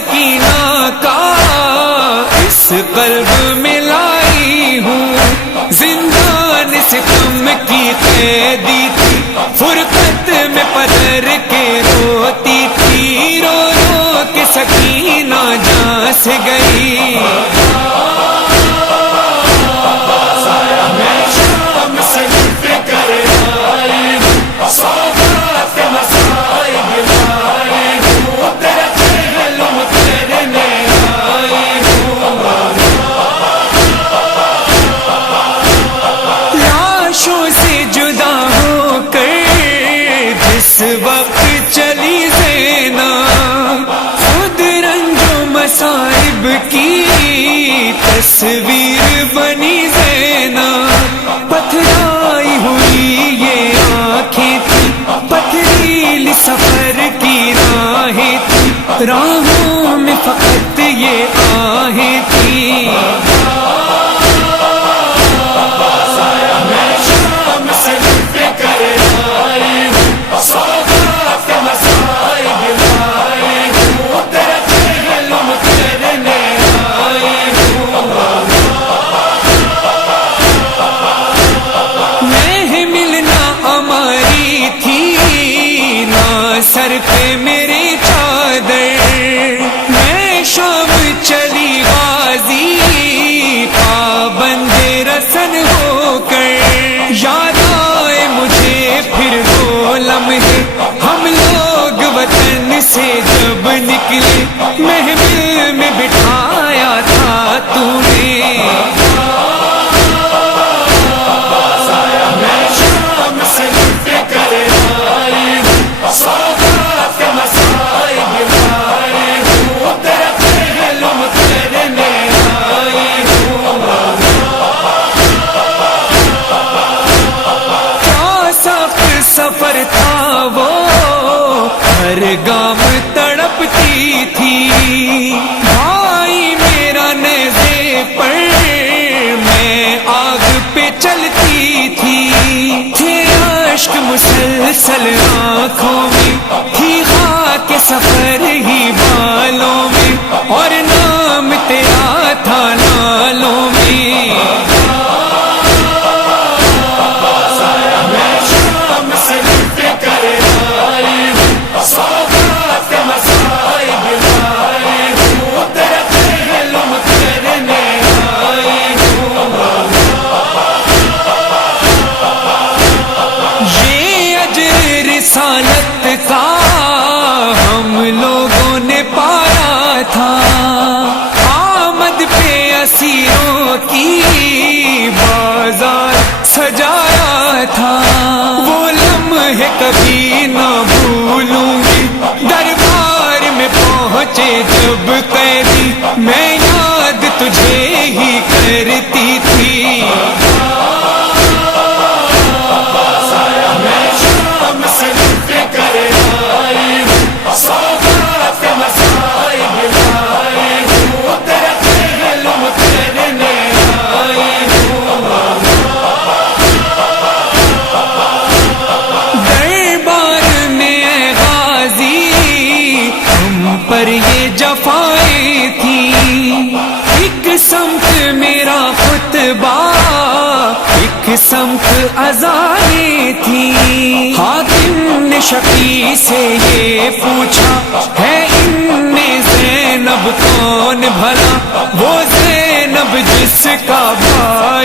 سکینہ کا اس قلب میں لائی ہوں، زندان ستم کی قیدی تھی، فرقت میں پدر کے روتی تھی، رو رو کے سکینہ جان سے گئی۔ اس وقت چلی زینب، خود رنج و مصائب کی تصویر بنی زینب، پتھرائی ہوئی یہ آنکھیں تھی، پتھریلی سفر کی راہیں تھی، راہوں میں فقط یہ آہیں تھی۔ سر پہ میری چادر، میں شام چلی غازی، پابند رسن ہو کر، یاد آئے مجھے پھر وہ لمحے، ہم لوگ وطن سے جب نکلے، محفل میں بٹھایا تھا تو نے۔ سفر تھا وہ، ہر گام تڑپتی تھی، بھائی میرا نیزے پر، میں آگ پہ چلتی تھی، تھے اشک مسلسل آنکھوں میں، تھی خاک سفر ہی بالوں میں، اور نام تیرا تھا نالوں میں۔ رسالت کا ہم لوگوں نے پایا تھا، آمد پہ اسیروں کی بازار سجایا تھا، وہ لمحے کبھی نہ بھولوں گی، دربار میں پہنچے جب قیدی، میں یاد تجھے ہی کرتی تھی۔ پر یہ جفائیں تھی، ایک سمت میرا خطبہ، ایک سمت اذانیں تھی، حاکم نے شفیع سے یہ پوچھا، ہے ان زینب کون بھلا، وہ زینب جس کا بھائی